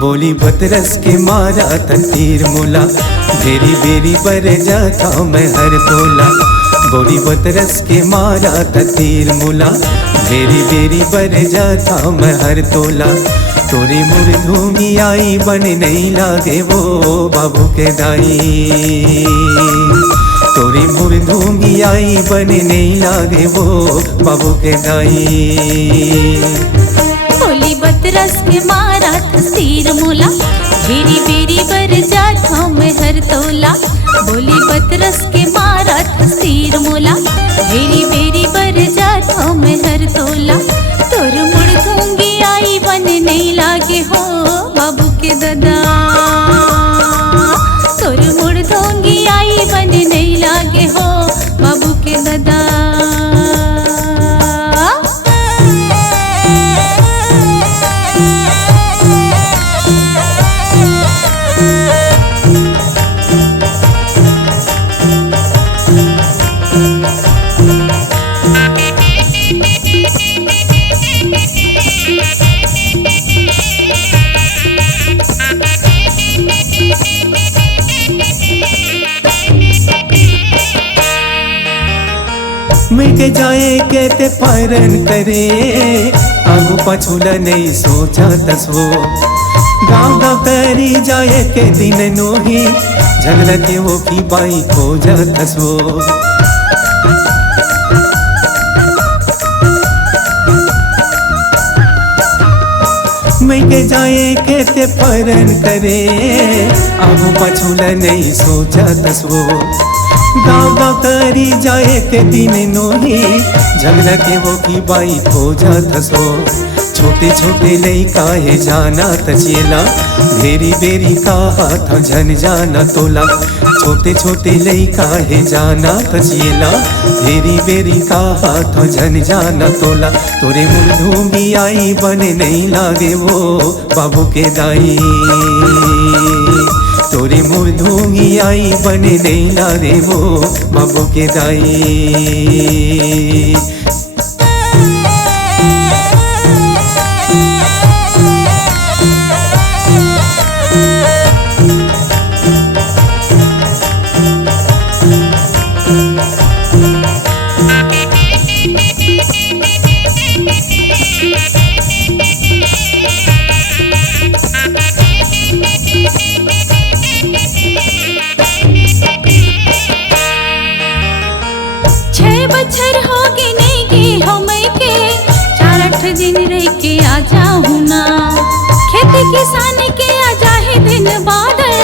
बोली बतरस के मारा तीर मोला, बेरी बेरी पर जाता मैं हर बोला। बोली बतरस के मारा तीर मोला, बेरी बेरी पर जाता मैं हर तोला। तोरी मुर धूमी आई बन नहीं लागे वो बाबू के दाई। तोरी मुर धूमी आई बन नहीं लागे वो बाबू के दाई। बोली बतरस के मारा तीर मोला, बेरी बेरी बर जाता मैं हर तोला। बोली बतरस के मारा तीर मोला, बेरी बेरी बर जाता मैं हर तोला। तोर मुड़ दूंगी आई बन नहीं लागे हो बाबू के दादा। तोर मुड़ दूंगी आई बन नहीं लागे हो बाबू के दादा। मिल जाए कहते पायरन करे, आगू पछूला नहीं सोचा तसवो। गाँव गाँव तरी जाए के दिन नोही, झगड़ा के वो की बाई खो जा तसवो। मिल जाए कहते पायरन करे, आगू पछूला नहीं सोचा तसवो। गाँव गाँव तरी जाए के दिन नोही, झगड़ा के वो की बाई खो जा तसो। छोटे छोटे लई काहे जाना तचेला, बेरी बेरी का हाथ झन जाना तोला। छोटे छोटे लई काहे जाना तचेला, बेरी बेरी का हाथ झन जाना तोला। तोरे मुँह धूमी आई बन नहीं लागे वो बाबू के दाई। तोरे मुँह धूमी आई बन नहीं लागे वो बाबू के दाई। दिन रह के आ जाऊँ ना, खेती किसानी के आ जाए दिन बादल,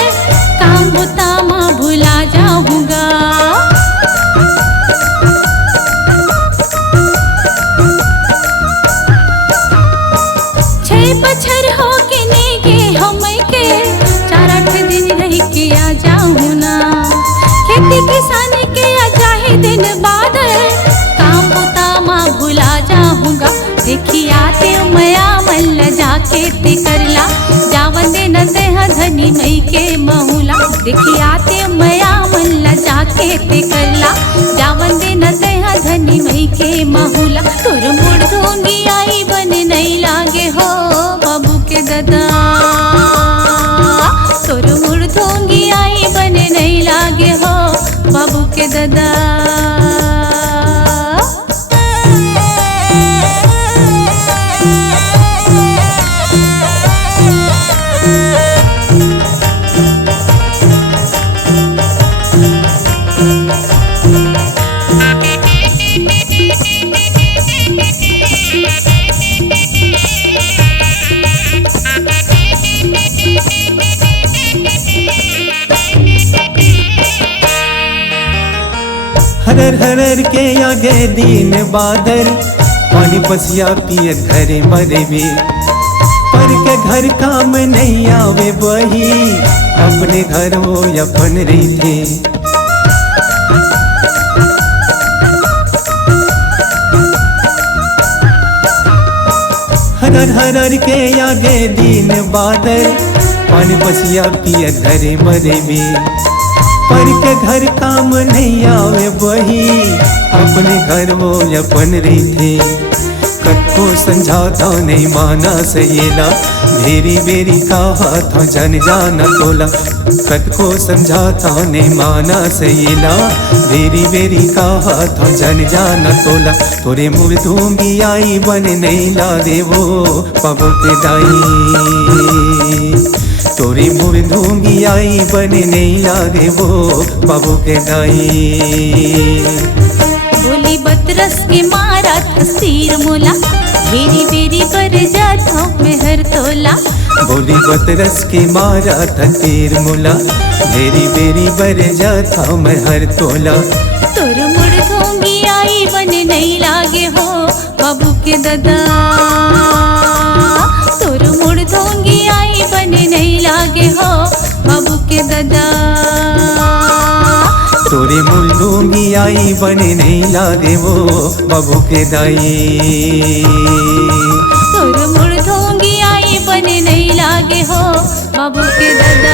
काम होता माँ भुला जाऊँगा। छह बछर हो के नहीं के हम के, 4-8 दिन रह के आ जाऊँ ना, खेती किसानी के आ जाए दिन बादल, काम होता माँ भुला जाऊँगा। देखी आते मया मल्ल जाके ते करला, जावन दे न देह धनी मई के महुला। देखी आते मया मल्ल जाके ते करला, जावन दे न देह धनी मई के महुला। तोर मुड़ धूंगी आई बन नहीं लागे हो बाबू के दादा। तोर मुड़ धूंगी आई बन नहीं लागे हो बाबू के दादा। हरर हरर के आगे दिन बादर, पानी पसिया पिए घरे मरे भी। पर के घर काम नहीं आवे बही, अपने घर वो अपन रही थे। हरर हरर के आगे दिन बादर, पानी पसिया पिए घरे मरे भी। पर के घर काम नहीं आवे बही, अपने घर वो अपन रही थे। कत को समझाता नहीं माना सहेला, भेरी भेरी कहा था जन जाना तोला। कत को समझाता नहीं माना सहेला, भेरी भेरी कहा था जन जाना तोला। तोरे मुँह दूंगी आई बन नहीं ला देवो पबो के दाई। तोरे मुँह दूंगी आई बन नहीं ला देवो पबो के दाई। बोली बतरस के मारा था सिर मोला, बेरी बेरी पर जाता मेहर तोला। बोली बतरस के मारा था तीर मुला, बेरी बेरी बर जाता मैं हर तोला। तोर मुड़ धोंगी आई बन नहीं लागे हो बाबू के दादा। तोर मुड़ धोंगी आई बन नहीं लागे हो बाबू के दादा। तोरे मुल दूंगी आई बने नहीं लागे वो बाबू के दाई। तोर मुड़ धोंगी आई बन नहीं लागे हो बाबू के दादा।